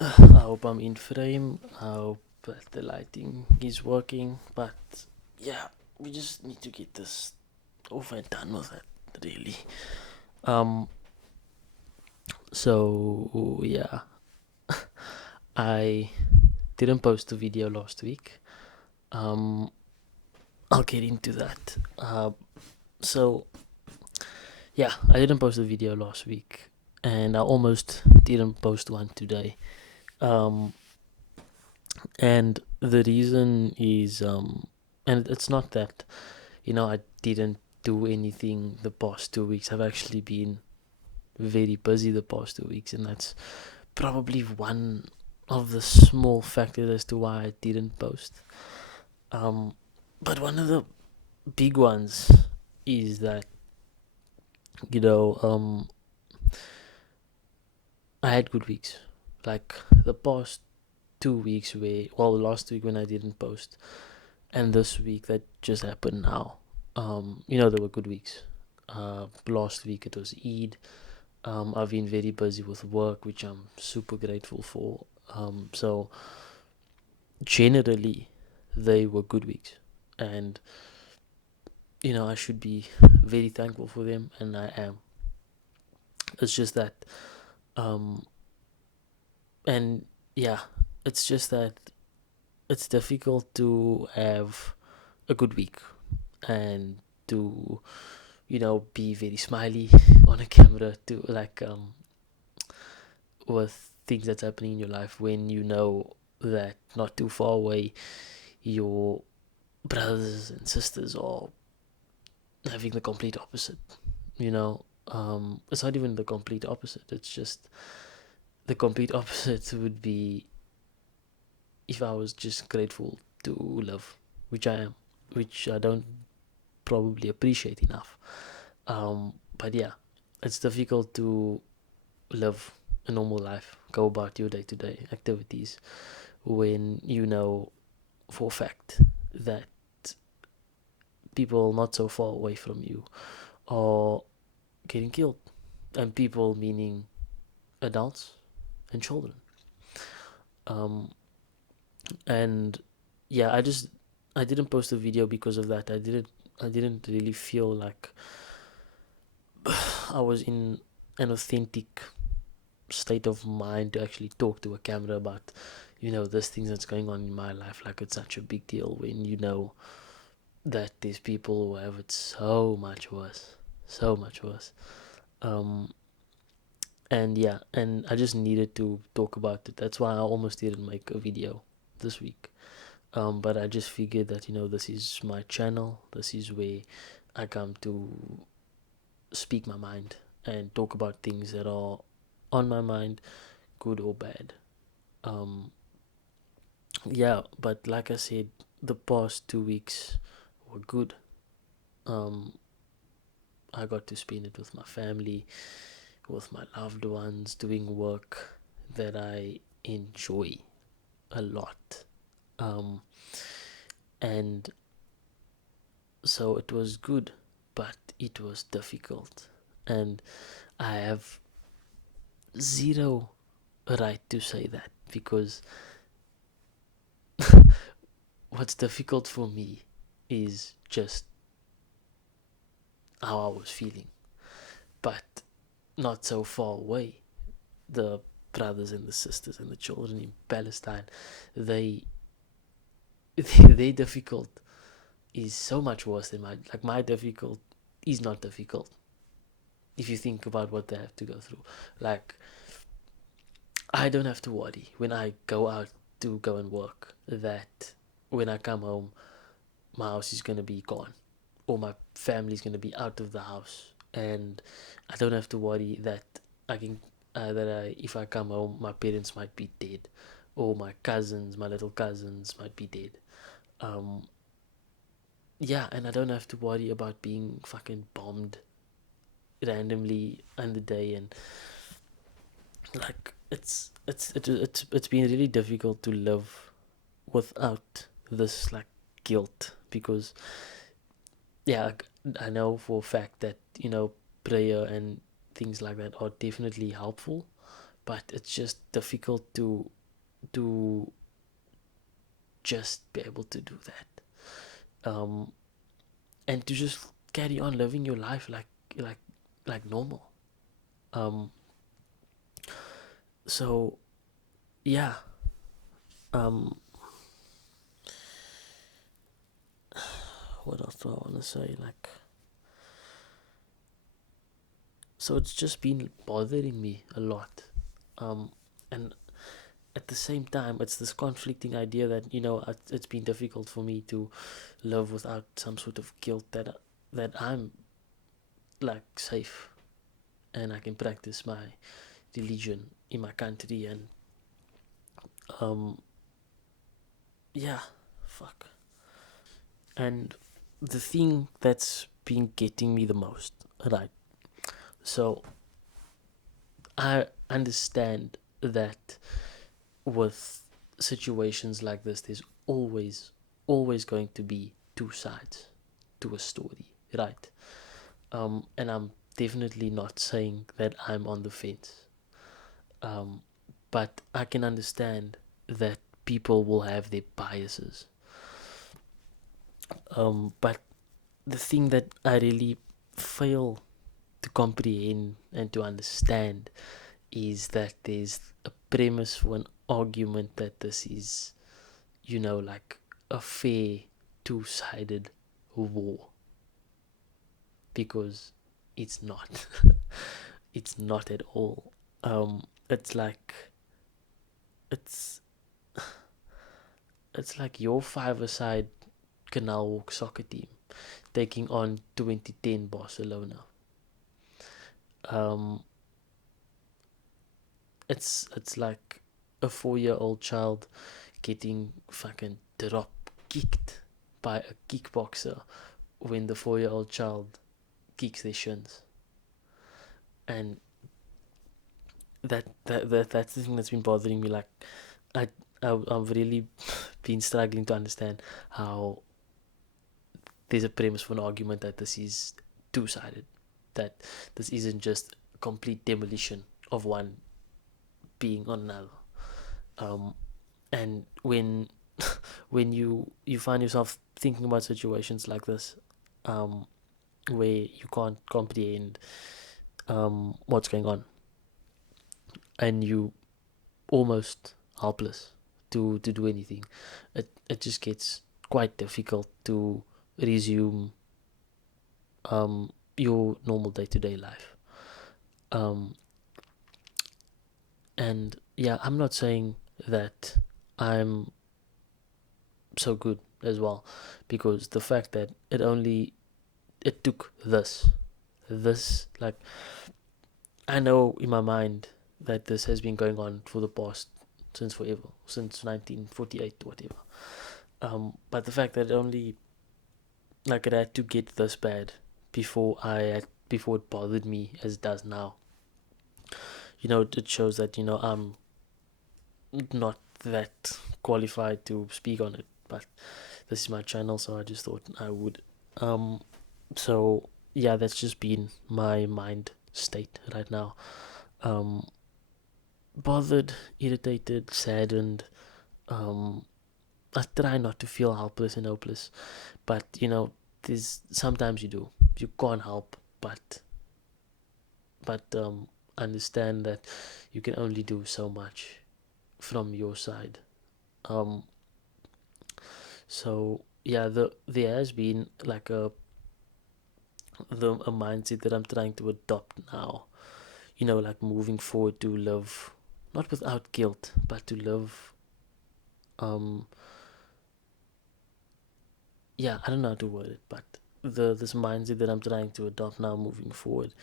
I hope I'm in frame. I hope that the lighting is working. But yeah, we just need to get this over and done with it, really. Um. So yeah, I didn't post a video last week. Um. I'll get into that. So yeah, I didn't post a video last week, and I almost didn't post one today. Um. And the reason is and it's not that I didn't do anything the past 2 weeks. I've actually been very busy the past 2 weeks, and that's probably one of the small factors as to why I didn't post. Um, but one of the big ones is that you know um, I had good weeks, like the past 2 weeks where last week when I didn't post, and this week that just happened now. There were good weeks. Last week it was Eid. I've been very busy with work, which I'm super grateful for. So generally, they were good weeks, and I should be very thankful for them, and I am. It's just that, um, and yeah, it's just that it's difficult to have a good week and to be very smiley on a camera to with things that's happening in your life when you know that not too far away your brothers and sisters are having the complete opposite. It's not even the complete opposite. It's just the complete opposite would be if I was just grateful to live, which I am, which I don't probably appreciate enough. But yeah, it's difficult to live a normal life, go about your day to day activities when you know for a fact that people not so far away from you are getting killed. And people meaning adults and children. Um, and yeah, I didn't post a video because of that. I didn't really feel like I was in an authentic state of mind to actually talk to a camera about this thing that's going on in my life. Like, it's such a big deal when you know that there's people who have it so much worse. Um, and yeah, and I just needed to talk about it. That's why I almost didn't make a video this week. But I just figured that this is my channel. This is where I come to speak my mind and talk about things that are on my mind, good or bad. Um, yeah, but like I said, the past 2 weeks were good. Um, I got to spend it with my family, with my loved ones, doing work that I enjoy a lot. Um, and so it was good, but it was difficult. And I have zero right to say that because what's difficult for me is just how I was feeling, but not so far away. The brothers and the sisters and the children in Palestine, they their difficult is so much worse than my difficult is not difficult if you think about what they have to go through. Like, I don't have to worry when I go out to go and work that when I come home my house is gonna be gone or my family's gonna be out of the house, and I don't have to worry that I can if I come home my parents might be dead or my little cousins might be dead. Um, yeah, and I don't have to worry about being fucking bombed randomly on the day, and like it's been really difficult to live without this like guilt because yeah, I know for a fact that prayer and things like that are definitely helpful, but it's just difficult to just be able to do that, and to just carry on living your life like like normal. um so yeah. um what else do I want to say? Like, so it's just been bothering me a lot. And at the same time, it's this conflicting idea that, it's been difficult for me to live without some sort of guilt, that I'm like safe and I can practice my religion in my country. And um yeah, fuck. And the thing that's been getting me the most, right? So I understand that with situations like this, there's always going to be two sides to a story, right? And I'm definitely not saying that I'm on the fence. But I can understand that people will have their biases. But the thing that I really fail to comprehend and to understand is that there's a premise for an argument that this is, like a fair two-sided war, because it's not. It's not at all. It's like it's it's like your five-a-side Canal Walk soccer team taking on 2010 Barcelona. Um, it's like a 4-year-old child getting fucking drop kicked by a kickboxer when the 4-year-old child kicks their shins. And that's the thing that's been bothering me. Like, I, I've really been struggling to understand how there's a premise for an argument that this is two-sided, that this isn't just complete demolition of one being on another. um and when you find yourself thinking about situations like this, um where you can't comprehend what's going on, and you almost helpless to do anything, it just gets quite difficult to resume your normal day-to-day life. um and yeah, I'm not saying that I'm so good as well, because the fact that it took this, like, I know in my mind that this has been going on for the past, since forever, since 1948, whatever. But the fact that it had to get this bad before it bothered me as it does now, it shows that, I'm not that qualified to speak on it. But this is my channel, so I just thought I would. So yeah, that's just been my mind state right now. Um, Bothered, irritated, saddened. I try not to feel helpless and hopeless, but there's sometimes you can't help but understand that you can only do so much from your side. Um, so yeah, there has been like a mindset that I'm trying to adopt now. Like moving forward to live not without guilt, but to live. Um, yeah, I don't know how to word it, but this mindset that I'm trying to adopt now moving forward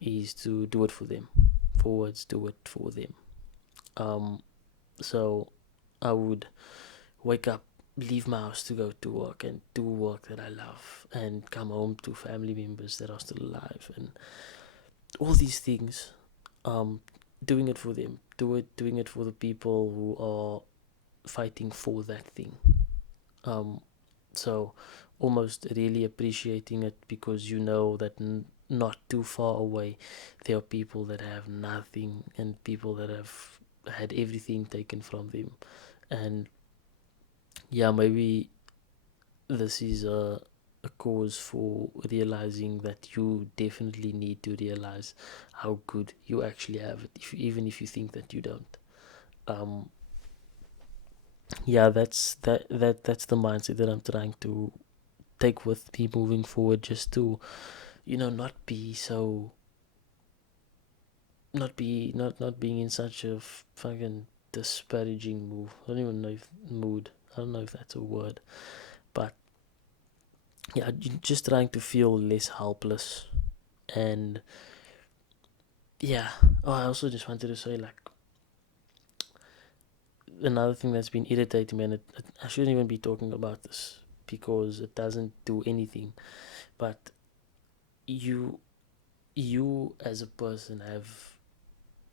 is to do it for them. Forwards, do it for them. Um, so I would wake up, leave my house to go to work and do work that I love, and come home to family members that are still alive, and all these things. Um, Doing it for them, doing it for the people who are fighting for that thing. So almost really appreciating it, because you know that not too far away, there are people that have nothing and people that have had everything taken from them. And yeah, maybe this is a cause for realizing that you definitely need to realize how good you actually have it, even if you think that you don't. Um, yeah, that's the mindset that I'm trying to take with me moving forward, just to not be so, not being in such a fucking disparaging mood. I don't know if that's a word, but yeah, just trying to feel less helpless. And yeah, oh, I also just wanted to say, like, another thing that's been irritating me, and I shouldn't even be talking about this because it doesn't do anything, but you you as a person have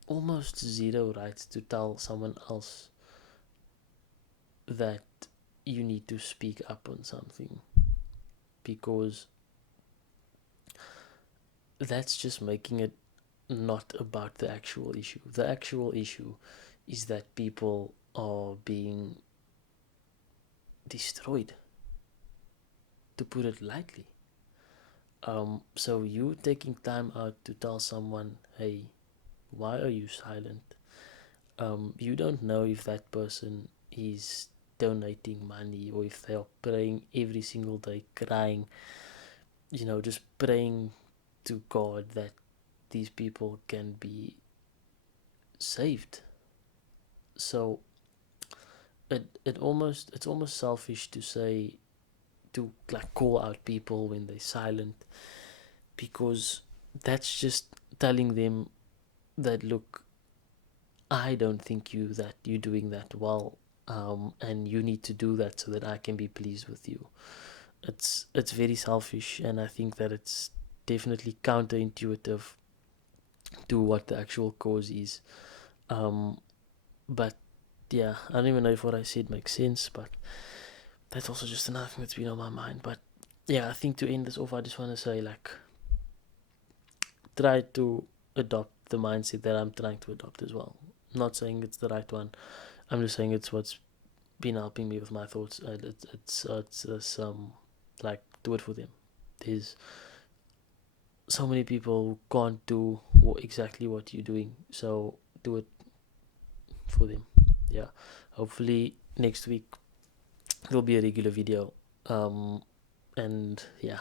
almost zero rights to tell someone else that you need to speak up on something, because that's just making it not about the actual issue. The actual issue is that people are being destroyed, to put it lightly. So you taking time out to tell someone, hey, why are you silent? You don't know if that person is donating money or if they are praying every single day, crying, just praying to God that these people can be saved. So it's almost selfish to say, to like call out people when they're silent, because that's just telling them that, look, I don't think you're doing that well, and you need to do that so that I can be pleased with you. It's very selfish, and I think that it's definitely counterintuitive to what the actual cause is. Um, but yeah, I don't even know if what I said makes sense, but that's also just another thing that's been on my mind. But yeah, I think to end this off, I just want to say, like, try to adopt the mindset that I'm trying to adopt as well. I'm not saying it's the right one. I'm just saying it's what's been helping me with my thoughts. It's like, do it for them. There's so many people who can't do exactly what you're doing, so do it for them. Yeah. Hopefully next week there'll be a regular video. And yeah,